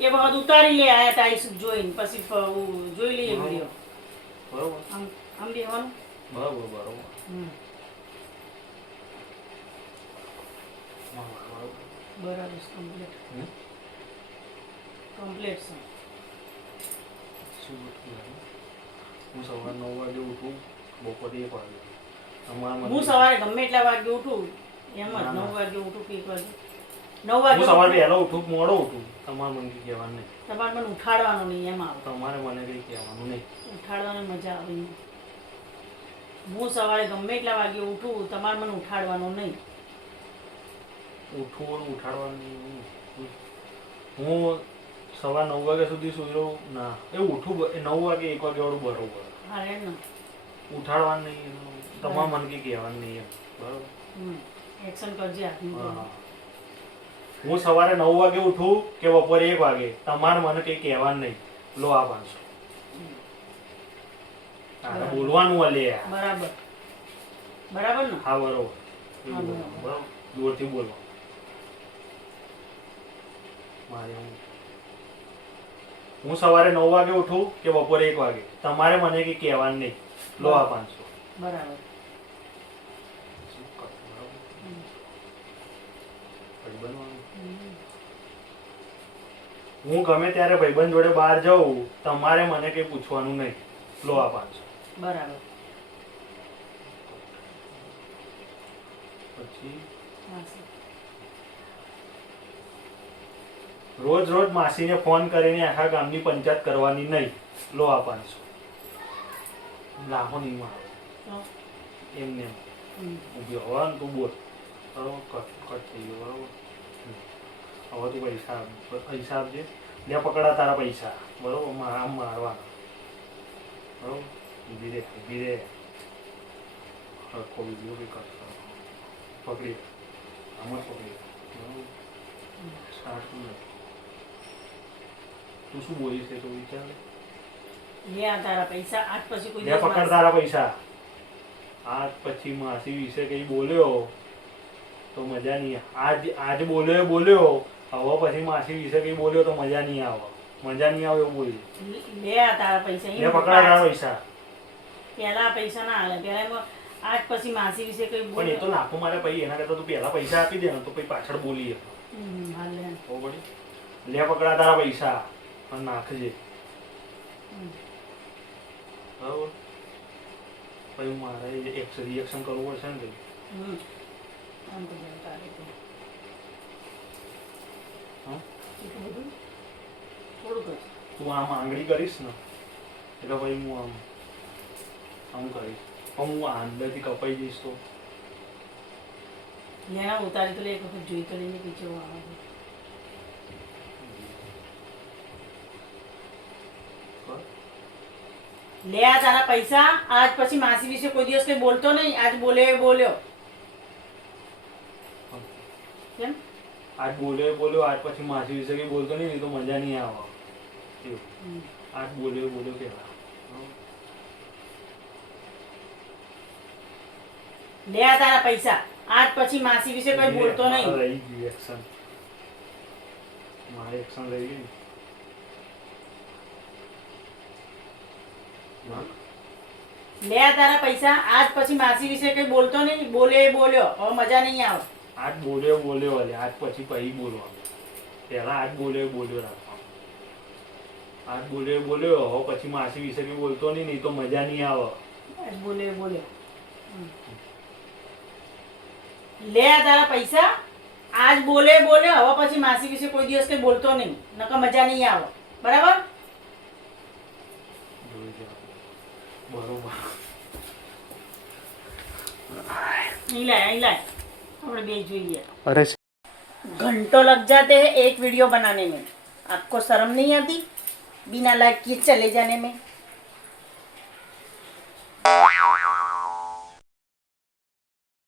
એ વખત ઉતારી લે આયા ટાઈસ જોઈને પછી જોઈ લઈએ વિડીયો બરોબર આમ બેવાનું બરોબર બરોબર બરાબર કમ્પ્લીટ કમ્પ્લીટ છે હું સવારે 9 વાગે ઉઠું બપોરે 1 વાગે હું સવારે ગમે એટલા વાગે ઉઠું એમ જ 9 વાગે ઉઠું કે 1 વાગે 9 વાગે હું સવારે વહેલો ઉઠું મોડો ઉઠું તમારે મને કઈ કહેવાનું નહીં તમારે મને ઉઠાડવાનું નહીં એમ આવે તમારે મને કઈ કહેવાનું નહીં ઉઠાડવાની મજા આવે નહીં હું સવારે ગમે એટલા વાગે ઉઠું તમારે મને ઉઠાડવાનું નહીં ઉઠવું અને ઉઠાડવાનું હું સવાર 9 વાગ્યા સુધી સુઈ રહું ના એ ઉઠું 9 વાગે 1 વાગે વાળું બરોબર હા રે ને ઉઠાડવાનું નહીં તમારે મને કઈ કહેવાનું નહીં એમ બરોબર એક્શન કરજે આપનું હું સવારે 9 વાગે ઉઠું કે બપોરે 1 વાગે તમારે મને કઈ કહેવાનું નહીં લો આ 500 બોલવાનું લે બરાબર બરાબર ને હા બરોબર બરોબર જોરથી બોલો મારે હું સવારે 9 વાગે ઉઠું કે બપોરે 1 વાગે તમારે મને કઈ કહેવાનું નહીં લો આ 500 બરાબર હું ગમે ત્યારે ભાઈબંધ જોડે બહાર જાઉં તમારે મને કઈ પૂછવાનું નહીં લો આ 500 બરાબર પછી રોજ રોજ માસીને ફોન કરીને આખા ગામની પંચાયત કરવાની નહીં લો આ 500 લાહો નહીં માં એમને ઉભી હોવાનું તું બોલ બરોબર કટ થઈ ગયો બરોબર હવે તું પૈસા આપજે લે પકડા તારા પૈસા બરોબર આમ મારવાના બરોબર ઊભી રે હરખો બીજું બી કટ પકડી આમ જ પકડી બરોબર સ્ટાર્ટ તું શું બોલીશ તો વિચાર લે આ તારા પૈસા આજ પછી કોઈ લે પકડ તારા પૈસા આજ પછી માસી વિશે કઈ બોલ્યો તો મજા નહીં આજ બોલ્યો હવે પછી માસી વિશે કઈ બોલ્યો તો મજા નહીં આવે એવું બોલી લે આ તારા પૈસા લે પકડા તારા પૈસા પેલા પૈસા ના હાલે પેલા આજ પછી માસી વિશે કઈ પણ એ તો લાખો મારે પછી એના કરતા તું પેલા પૈસા આપી દે ને તો પછી પાછળ બોલીએ લે પકડા તારા પૈસા અને નાખજે બરાબર પછી મારે રિએક્શન કરવું પડશે ને તું આમ આંગળી કરીશ ને એટલે પછી હું આમ કરીશ પણ હું અંદરથી કપાઈ જઈશ તો લેના ઉતારી તો એક વખત જોઈ કરીને પીછે લે આ તારા પૈસા આજ પછી માસી વિશે કોઈ દિવસ કઈ બોલતો નહીં આજ બોલ્યો કેમ આજ બોલ્યો આજ પછી માસી વિશે કઈ બોલતો નહીં તો મજા નહીં આવે આજ બોલ્યો પેલા લે આ તારા પૈસા આજ પછી માસી વિશે કોઈ બોલતો નહીં રહી ગયું એક્શન મારે એક્શન રહી ગયું લે આ તારા પૈસા આજ પછી માસી વિશે કઈ બોલતો નહીં બોલ્યો હવે મજા નહીં આવે આજ બોલ્યો આજ પછી બોલવાનું પેલા આજ બોલ્યો રાખવાનું આજ બોલ્યો હવે પછી માસી વિશે કઈ બોલતો નહીં તો મજા નહીં આવે આજ બોલ્યો લે આ તારા પૈસા આજ બોલ્યો હવે પછી માસી વિશે કોઈ દિવસ કઈ બોલતો નહીં નકર મજા નહીં આવે બરાબર બરોબર અહીં लाए આપણે બે જોઈએ अरे घंटों लग जाते हैं एक वीडियो बनाने में आपको शर्म नहीं आती बिना लाइक किए चले जाने में